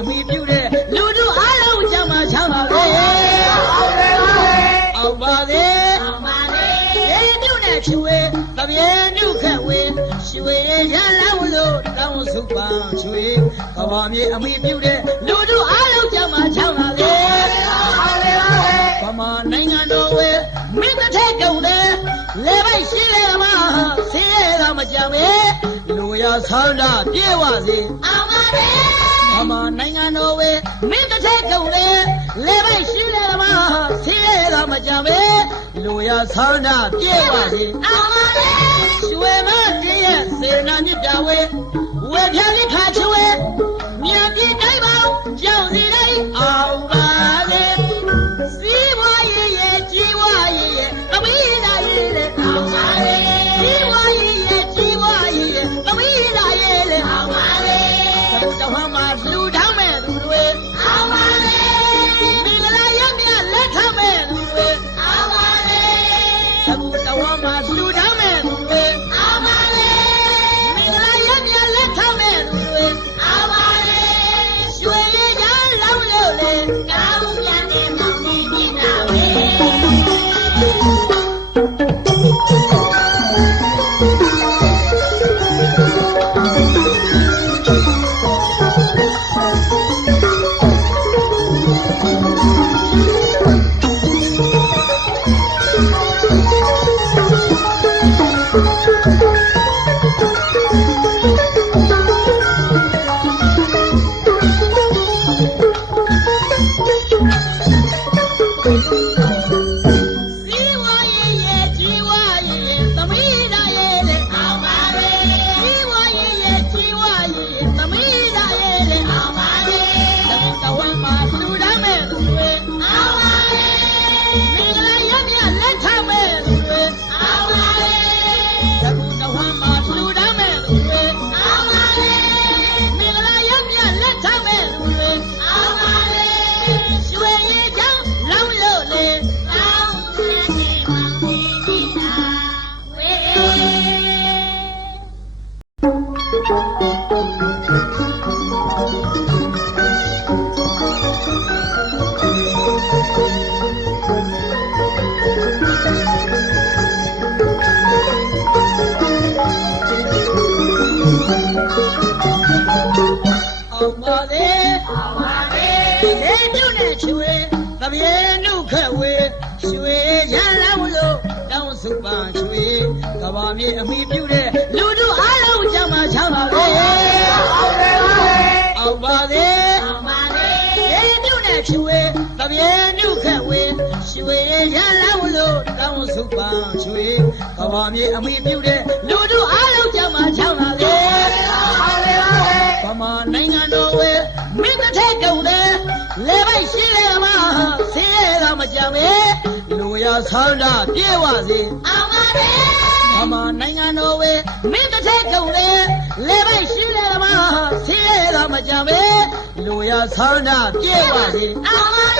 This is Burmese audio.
အမိပြုတဲ့လူတို့အားလုံးကြမှာချမ်းပါလေအောင်ပါလေအောင်ပါလေရေပြုတ်နဲ့ချွေတပြေနုခက်ဝေရွှေရလန်းလို့တောင်းစုပန်းချွေကဘာမြေအမိပြုတ်တဲ့လူတို့အားလုံးကြမှာချမ်းပါလေဗမာနိုင်ငံတော်ဝေမင်းတစ်ထက်ကုန်တယ်လေပိုက်ရှိလေမှာဆေးရတာမကြပဲလူရဆန္ဒပြေဝစေအောင်ပါလေဗမာနိုင်ငံတော်ဝေမင်းတစ်ထက်ကုန်တယ်လေပိုက်ရှိလေမှာဆေးရတာမကြပဲလူရဆန္ဒပြေဝစေအောင်ပါလေရွှေမတည်းရဲ့စေနာမြစ်တာဝေဝေဖြာလိခါချွေမြတ်ပြည်တိုင်းပေါင်းကြောက်စီတိုင်းအောင်ပါလေစီးပွားရေးရဲ့ကြီးပွားရေးရဲ့အမိနာရေးလေအောင်ပါလေစီးပွားရေးရဲ့ကြီးပွားရေးရဲ့အမိနာရေးလေအောင်ပါလေဘုတော်ဟောမှာလူထောင်းမဲ့သူတွေအောင်ပါလေမင်္ဂလာရမြလက်ထမဲ့သူတွေအောင်ပါလေဘုတော်ဟောမှာလူထောင်းမဲ့သူတွေအောင်ပါလေမင်္ဂလာရမြလက်ထမဲ့သူတွေအောင်ပါလေရွှေရည်ကြောင်းလောင်းလို့လေကောင်းပြန်တဲ့မောင်လေးကြီးနာဝေအမိပြုတဲ့လူတို့အားလုံးကြမှာချမ်းပါလေအောင်ပါလေအောင်ပါလေရေပြုတ်နဲ့ချွေတပြေနုခက်ဝေရွှေရလန်းလို့တောင်းစုပန်းချွေကဘာမြေအမိပြုတဲ့လူတို့အားလုံးကြမှာချမ်းပါလေဗမာနိုင်ငံတော်ဝေမင်းတစ်ထက်ကုန်တယ်လေပိုက်ရှိလေမှာဆေးရတာမကြပဲလူရဆန္ဒပြေဝစေအောင်ပါလေဗမာနိုင်ငံတော်ဝေမင်းတစ်ထက်ကုန်တယ်လေပိုက်ရှိလေမှာဆေးရတာမကြပဲလူရဆန္ဒပြေဝစေအောင်ပါလေ